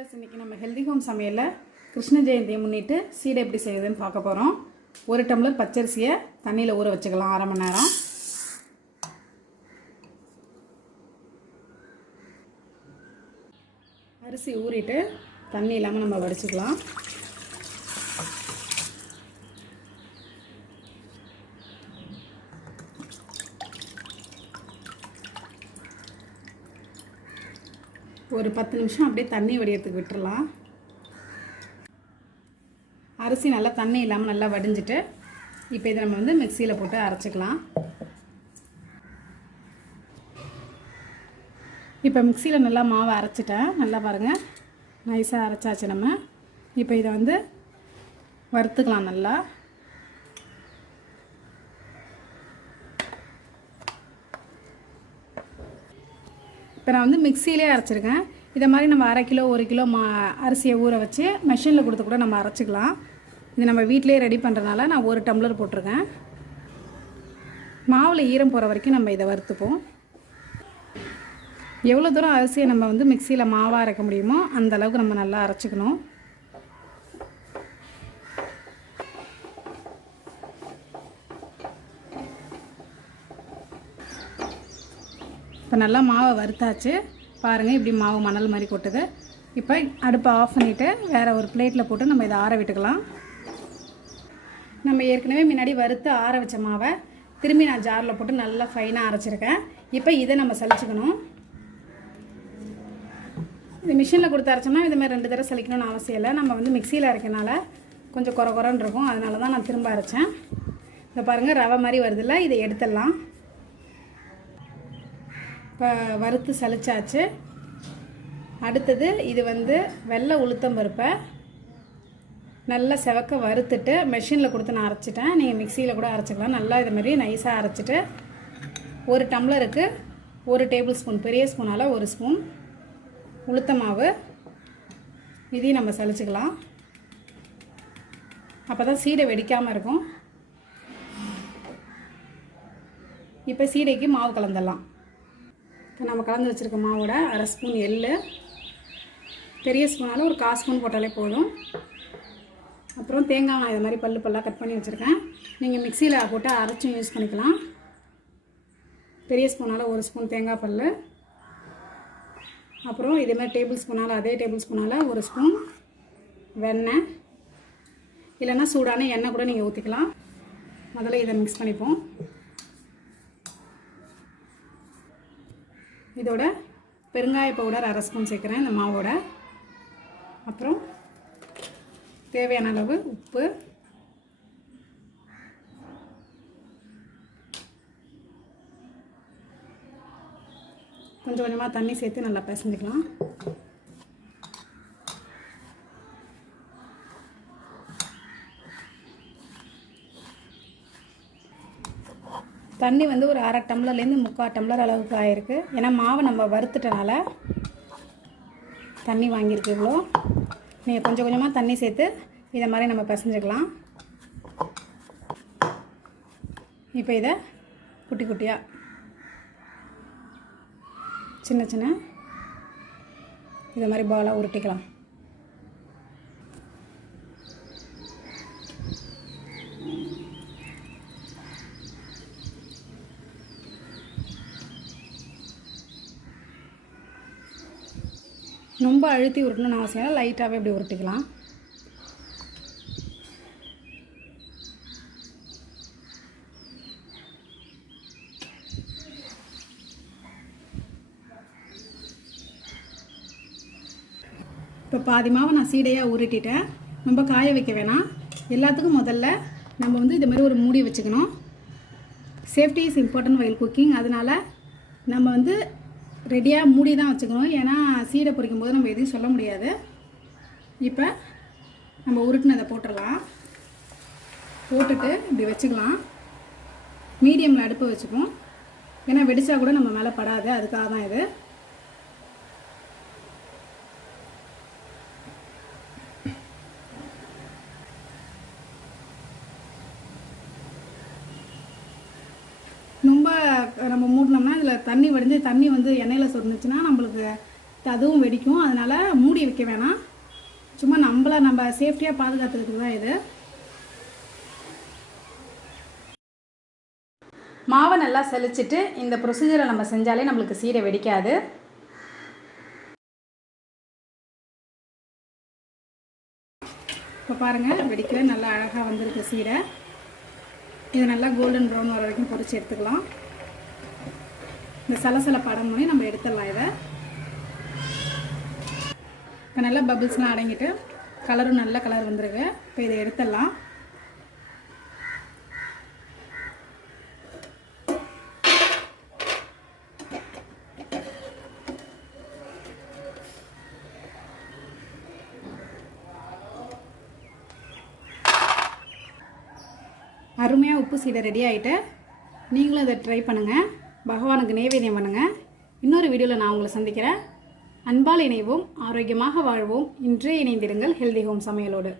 Viewers, இன்றைக்கி நம்ம healthy home சமையலில் கிருஷ்ண ஜெயந்தியை முன்னிட்டு சீடை எப்படி செய்யுதுன்னு பார்க்க போகிறோம். 1 டம்ளர் பச்சரிசியை தண்ணியில் ஊற வச்சுக்கலாம் 1/2 மணி நேரம். அரிசி ஊறிட்டு தண்ணி இல்லாமல் நம்ம வடிச்சுக்கலாம். ஒரு 10 நிமிஷம் அப்படியே தண்ணி வடியறதுக்கு விட்டுறலாம். அரிசி நல்லா தண்ணி இல்லாமல் நல்லா வடிஞ்சிட்டு இப்போ இதை நம்ம வந்து மிக்சியில் போட்டு அரைச்சிக்கலாம். இப்போ மிக்சியில் நல்லா மாவை அரைச்சிட்டேன். நல்லா பாருங்கள், நைஸாக அரைச்சாச்சு. நம்ம இப்போ இதை வந்து வறுத்துக்கலாம். நல்லா இப்போ நான் வந்து மிக்சியிலே அரைச்சிருக்கேன். இதை மாதிரி நம்ம 1/2 கிலோ 1 கிலோ அரிசியை ஊற வச்சு மெஷினில் கொடுத்து கூட நம்ம அரைச்சிக்கலாம். இது நம்ம வீட்டிலே ரெடி பண்ணுறதுனால நான் 1 டம்ளர் போட்டிருக்கேன். மாவில் ஈரம் போகிற வரைக்கும் நம்ம இதை வறுத்துப்போம். எவ்வளோ தூரம் அரிசியை நம்ம வந்து மிக்சியில் மாவாக அரைக்க முடியுமோ அந்த அளவுக்கு நம்ம நல்லா அரைச்சிக்கணும். இப்போ நல்லா மாவை வறுத்தாச்சு. பாருங்கள், இப்படி மாவு மணல் மாதிரி கொட்டுது. இப்போ அடுப்பை ஆஃப் பண்ணிவிட்டு வேறு ஒரு பிளேட்டில் போட்டு நம்ம இதை ஆற விட்டுக்கலாம். நம்ம ஏற்கனவே முன்னாடி வறுத்து ஆற வச்ச மாவை திரும்பி நான் ஜாரில் போட்டு நல்லா ஃபைனாக அரைச்சிருக்கேன். இப்போ இதை நம்ம சலிச்சுக்கணும். இது மிஷினில் கொடுத்து அரைச்சோம்னா இதுமாதிரி 2 தடவை சலிக்கணும்னு அவசியம் இல்லை. நம்ம வந்து மிக்சியில் அரைக்கிறனால கொஞ்சம் குறன்னு இருக்கும். அதனால தான் நான் திரும்ப அரைச்சேன். இப்போ பாருங்கள், ரவை மாதிரி வருதில்ல, இதை எடுத்துடலாம். இப்போ வறுத்து சலிச்சாச்சு. அடுத்தது இது வந்து வெள்ளை உளுத்தம்பருப்பை நல்லா செவக்க வறுத்துட்டு மெஷினில் கொடுத்து நான் அரைச்சிட்டேன். நீங்கள் மிக்சியில் கூட அரைச்சிக்கலாம். நல்லா இது மாதிரி நைஸாக அரைச்சிட்டு 1 டம்ளருக்கு 1 டேபிள் ஸ்பூன், பெரிய ஸ்பூனால் 1 ஸ்பூன் உளுத்த மாவு, இதையும் நம்ம சலிச்சுக்கலாம். அப்போ தான் சீடை வெடிக்காமல் இருக்கும். இப்போ சீடைக்கு மாவு கலந்துடலாம். இப்போ நம்ம கலந்து வச்சுருக்க மாவோட 1/2 ஸ்பூன் எள்ளு, பெரிய ஸ்பூனால் ஒரு 1/4 ஸ்பூன் போட்டாலே போதும். அப்புறம் தேங்காய் நான் இது மாதிரி பல்லாக கட் பண்ணி வச்சுருக்கேன். நீங்கள் மிக்சியில் போட்டு அரைச்சும் யூஸ் பண்ணிக்கலாம். பெரிய ஸ்பூனால் 1 ஸ்பூன் தேங்காய் பல். அப்புறம் இதேமாதிரி டேபிள் ஸ்பூனால் அதே டேபிள் ஸ்பூனால் 1 ஸ்பூன் வெண்ணெய், இல்லைன்னா சூடான எண்ணெய் கூட நீங்கள் ஊற்றிக்கலாம். முதல்ல இதை மிக்ஸ் பண்ணிப்போம். இதோட பெருங்காய பவுடர் 1/2 ஸ்பூன் சேர்க்குறேன் இந்த மாவோட. அப்புறம் தேவையான அளவு உப்பு, கொஞ்சம் கொஞ்சமாக தண்ணி சேர்த்து நல்லா பிசைஞ்சிக்கலாம். தண்ணி வந்து ஒரு 1/2 டம்ளர்லேருந்து 3/4 டம்ளர் அளவுக்கு ஆகிருக்கு. ஏன்னா மாவை நம்ம வறுத்துட்டனால தண்ணி வாங்கியிருக்கு இவ்வளோ. நீங்கள் கொஞ்சம் கொஞ்சமாக தண்ணி சேர்த்து இதை மாதிரி நம்ம பிசைஞ்சிக்கலாம். இப்போ இதை குட்டி குட்டியாக சின்ன சின்ன இதை மாதிரி பாலாக உருட்டிக்கலாம். ரொம்ப அழுத்தி உருட்டணும்னு அவசியம் இல்லை, லைட்டாகவே இப்படி உருட்டிக்கலாம். இப்போ பாதி மாவை நான் சீடையாக உருட்டிட்டேன். ரொம்ப காய வைக்க வேணாம். எல்லாத்துக்கும் முதல்ல நம்ம வந்து இது மாதிரி ஒரு மூடி வச்சுக்கணும். Safety is important while cooking. அதனால் நம்ம வந்து ரெடியாக மூடி தான் வச்சுக்கணும். ஏன்னா சீடை பொரிக்கும் போது நம்ம எதையும் சொல்ல முடியாது. இப்போ நம்ம உருட்டினதை போட்டுடலாம். போட்டுட்டு இப்படி வச்சுக்கலாம். மீடியமில் அடுப்பு வச்சுப்போம். ஏன்னா வெடிச்சா கூட நம்ம மேலே படாது, அதுக்காக தான் இது. ரொம்ப நம்ம மூடினோம்னா இதில் தண்ணி வடிஞ்சு தண்ணி வந்து எண்ணெயில் சொட்டுச்சுன்னா நம்மளுக்கு அதுவும் வெடிக்கும். அதனால் மூடி வைக்க வேணாம். சும்மா நம்ம சேஃப்டியாக பாதுகாத்துக்கிறதுக்கு தான் இது. மாவை நல்லா செழிச்சிட்டு இந்த ப்ரொசீஜரை நம்ம செஞ்சாலே நம்மளுக்கு சீடை வெடிக்காது. இப்போ பாருங்கள், வெடிக்கவே நல்லா அழகாக வந்திருக்கு சீடை. இது நல்லா கோல்டன் ப்ரௌன் வர வரைக்கும் பொரிச்சு எடுத்துக்கலாம். இந்த சலசல படம்னே நம்ம எடுத்துடலாம். இதை இப்போ நல்லா பபிள்ஸ்லாம் அடங்கிட்டு கலரும் நல்ல கலர் வந்துருக்கு. இப்போ இதை எடுத்துடலாம். அருமையாக உப்பு சீடை ரெடி ஆகிட்டு நீங்களும் இதை ட்ரை பண்ணுங்கள். பகவானுக்கு நைவேத்தியம் பண்ணுங்கள். இன்னொரு வீடியோவில் நான் உங்களை சந்திக்கிறேன். அன்பால் இணைவோம், ஆரோக்கியமாக வாழ்வோம். இன்றே இணைந்திருங்கள் ஹெல்தி ஹோம் சமையலோடு.